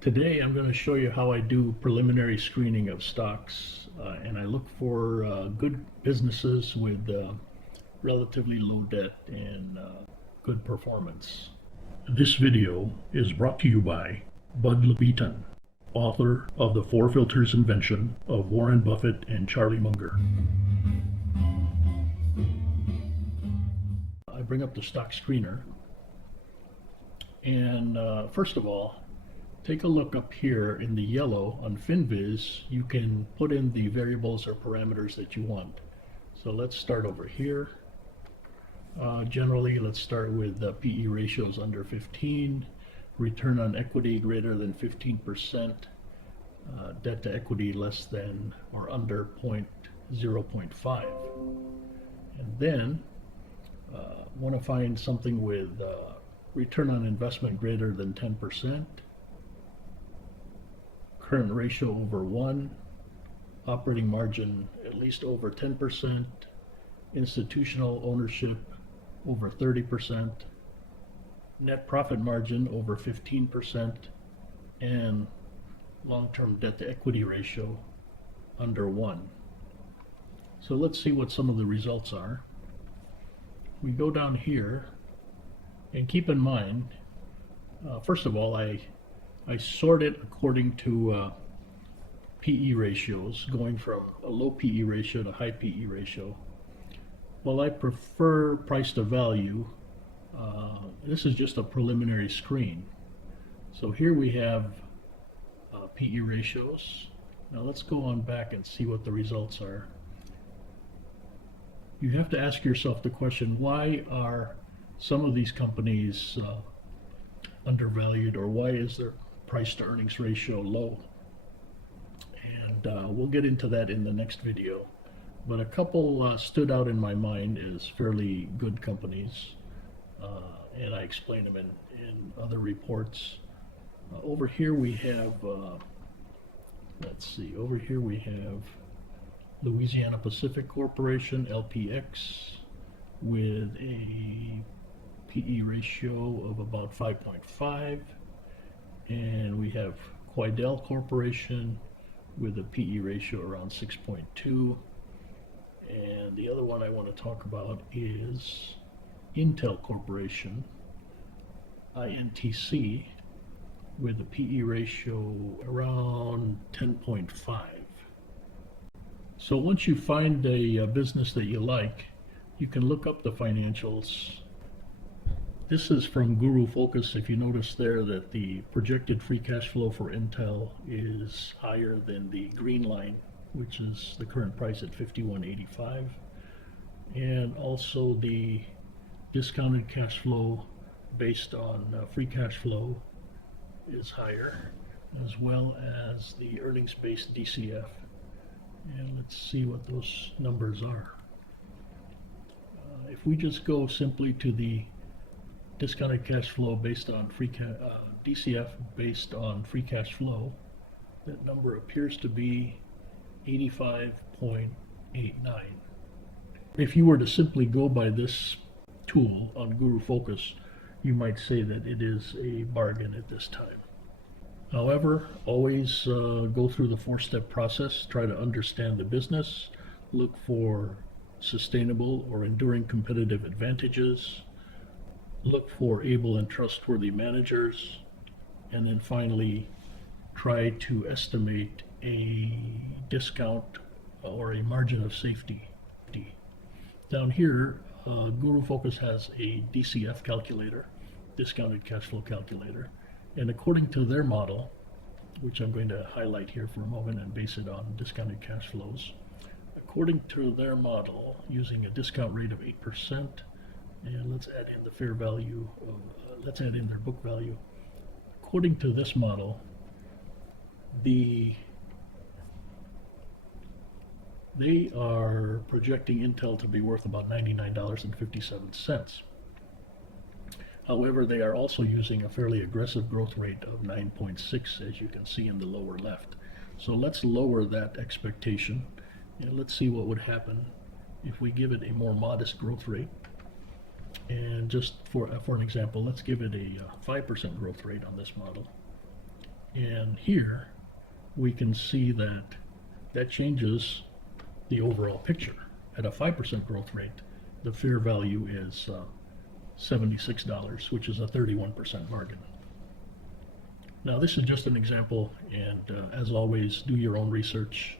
Today I'm going to show you how I do preliminary screening of stocks and I look for good businesses with relatively low debt and good performance. This video is brought to you by Bud Labitan, author of the Four Filters invention of Warren Buffett and Charlie Munger. I bring up the stock screener and first of all, take a look up here in the yellow on Finviz. You can put in the variables or parameters that you want. So let's start over here. Generally, let's start with PE ratios under 15, return on equity greater than 15%, debt to equity less than or under 0.5. And then want to find something with return on investment greater than 10%, current ratio over 1, operating margin at least over 10%, institutional ownership over 30%, net profit margin over 15%, and long-term debt to equity ratio under 1. So let's see what some of the results are. We go down here and keep in mind, first of all, I sort it according to PE ratios, going from a low PE ratio to high PE ratio. Well, I prefer price to value. This is just a preliminary screen. So here we have PE ratios. Now let's go on back and see what the results are. You have to ask yourself the question, why are some of these companies undervalued, or why is their price to earnings ratio low? And we'll get into that in the next video. But a couple stood out in my mind as fairly good companies, and I explain them in other reports. Over here we have, let's see, over here we have Louisiana Pacific Corporation, LPX, with a PE ratio of about 5.5. And we have Quidel Corporation with a PE ratio around 6.2. And the other one I want to talk about is Intel Corporation, INTC, with a PE ratio around 10.5. So once you find a business that you like, you can look up the financials. This is from Guru Focus. If you notice there that the projected free cash flow for Intel is higher than the green line, which is the current price at $51.85. And also the discounted cash flow based on free cash flow is higher, as well as the earnings-based DCF. And let's see what those numbers are. If we just go simply to the discounted cash flow based on DCF based on free cash flow, that number appears to be 85.89. If you were to simply go by this tool on Guru Focus, you might say that it is a bargain at this time. However, always go through the four-step process. Try to understand the business, look for sustainable or enduring competitive advantages, look for able and trustworthy managers, and then finally try to estimate a discount or a margin of safety. Down here, Guru Focus has a DCF calculator, discounted cash flow calculator, and according to their model, which I'm going to highlight here for a moment and base it on discounted cash flows, according to their model, using a discount rate of 8%, and let's add in the fair value let's add in their book value. According to this model, they are projecting Intel to be worth about $99.57. However, they are also using a fairly aggressive growth rate of 9.6, as you can see in the lower left. So let's lower that expectation, and let's see what would happen if we give it a more modest growth rate. And just for an example, let's give it a 5% growth rate on this model. And here we can see that that changes the overall picture. At a 5% growth rate, the fair value is $76, which is a 31% bargain. Now, this is just an example, and as always, do your own research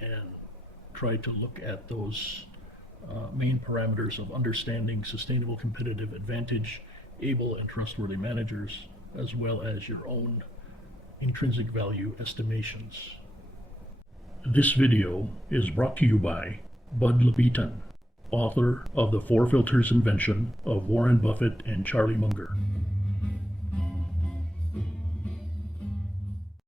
and try to look at those main parameters of understanding sustainable competitive advantage, able and trustworthy managers, as well as your own intrinsic value estimations. This video is brought to you by Bud Labitan, author of The Four Filters Invention of Warren Buffett and Charlie Munger.